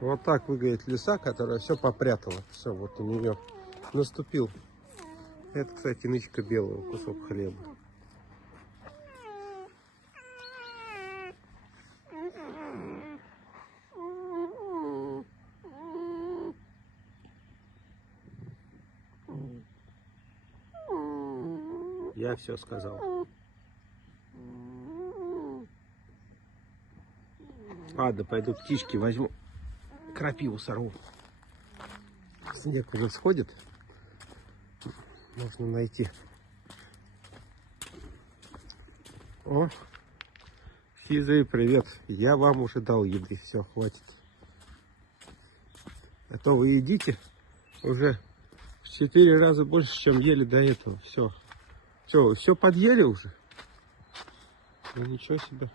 Вот так выглядит лиса, которая все попрятала. Все, вот у нее наступил. Это, кстати, нычка белого, кусок хлеба. Я все сказал. Ладно, пойду птички возьму. Крапиву сорву. Снег уже сходит. Можно найти. О, Хизы, привет. Я вам уже дал еды. Все, хватит. А то вы едите уже в 4 раза больше, чем ели до этого. Все. Все подъели уже. Ну ничего себе.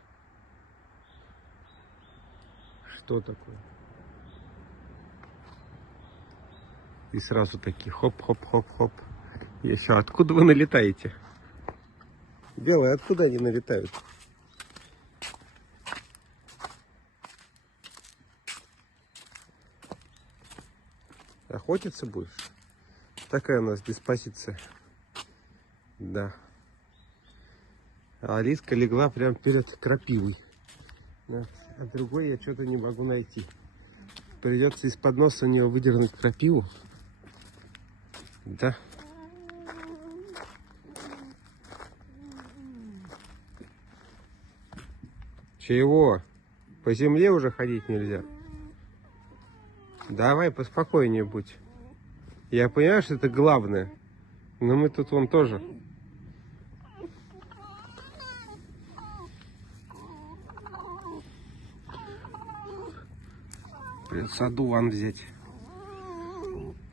Что такое? И сразу такие хоп-хоп-хоп-хоп. Еще откуда вы налетаете? Белые, откуда они налетают? Охотиться будешь? Такая у нас диспозиция. Да. А Алиска легла прямо перед крапивой. Да. А другой я что-то не могу найти. Придется из-под носа у нее выдернуть крапиву. Да. Чего? По земле уже ходить нельзя? Давай поспокойнее будь. Я понимаю, что это главное. Но мы тут вон тоже. Придется одуван взять.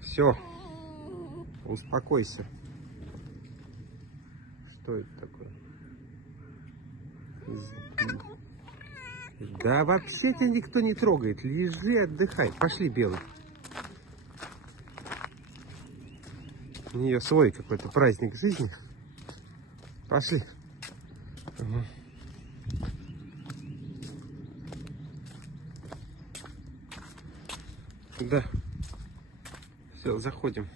Все. Успокойся. Что это такое? Да вообще тебя никто не трогает. Лежи, отдыхай. Пошли, Белый. У нее свой какой-то праздник жизни. Пошли. Угу. Да. Все, заходим.